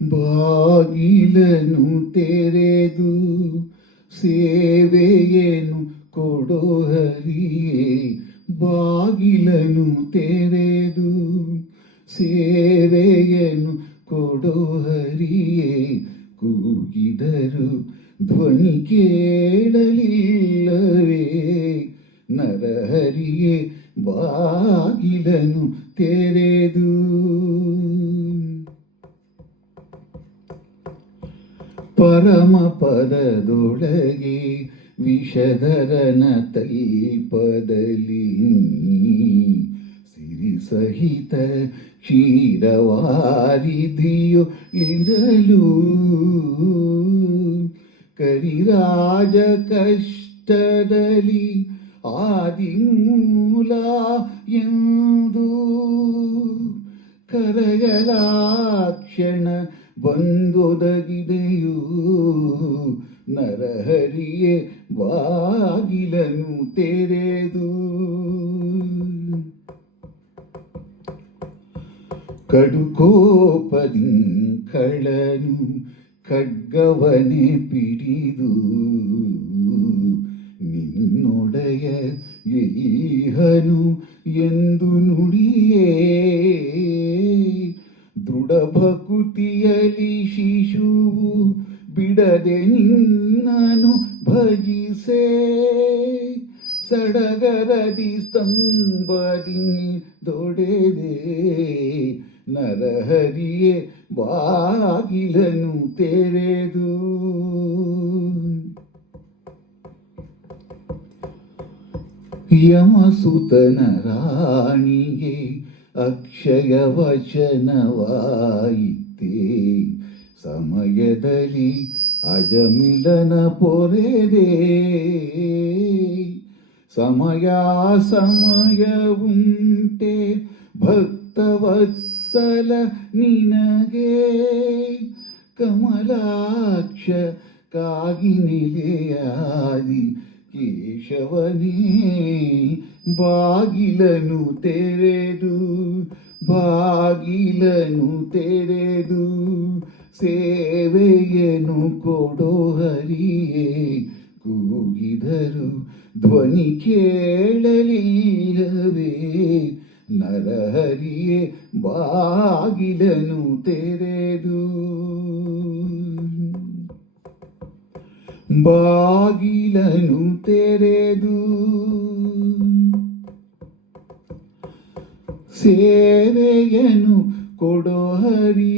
ಬಾಗಿಲನು ತೆರೆದು ಸೇವೆಯನ್ನು ಕೊಡೋ ಹರಿಯೇ ಬಾಗಿಲನು ತೆರೆದು ಸೇವೆಯನ್ನು ಕೊಡೋ ಹರಿಯೇ. ಕೂಗಿದರು ಧ್ವನಿ ಕೇಳಲಿಲ್ಲವೇ ನರಹರಿಯೇ ಬಾಗಿಲನು ತೆರೆದು. ಪರಮ ಪದದೊಳಗೆ ವಿಷಧರನ ತೈಪದಲ್ಲಿ ಸಿರಿ ಸಹಿತ ಕ್ಷೀರವಾರಿಧಿಯು ಇರಲು. ಕರಿರಾಜ ಕಷ್ಟದಲ್ಲಿ ಆದಿಮೂಲ ಎಂದು ಕರಗಲಾಕ್ಷಣ ಬಂದೊದಗಿದೆಯೂ ನರಹರಿಯೇ ಬಾಗಿಲನು ತೆರೆದು. ಕಡುಕೋಪದಿಂಕಳನು ಖಡ್ಗವನೆ ಪಿಡಿದು ನಿನ್ನೊಡೆಯ ಈಹನು ಎಂದು ನುಡಿಯೇ. ದೃಢ ಭಕುತಿಯಲಿ ಶಿಶುವು ಬಿಡದೆ ನಿನ್ನನು ಭಜಿಸೆ. ಸಡಗರದಿ ಸ್ತಂಭದಿ ದೊಡೆದೆ ನರಹರಿಯೇ ಬಾಗಿಲನು ತೆರೆದು ಯಮಸುತನ ರಾಣಿಗೆ ಅಕ್ಷಯ ವಚನವಾಯಿತೆ ಸಮಯದಲ್ಲಿ ಅಜಮಿಲನ ಪೊರೆದೆ ಸಮಯ ಸಮಯವುಂಟೆ ಭಕ್ತವತ್ಸಲ ನಿನಗೆ ಕಮಲಾಕ್ಷ ಕಾಗಿ ನಿಲೆಯಾದಿ ಕೇಶವನೇ ಬಾಗಿಲನು ತೆರೆದು ಬಾಗಿಲನು ತೆರೆದು ಸೇವೆಯನ್ನು ಕೊಡೋ ಹರಿಯೇ ಕೂಗಿದರು ಧ್ವನಿ ಕೇಳಲಿಲ್ಲವೇ ನರಹರಿಯೇ ಬಾಗಿಲನು ತೆರೆದು. ಬಾಗಿಲನು ತೆರೆದು ಸೇವೆಯನು ಕೊಡೋ ಹರಿ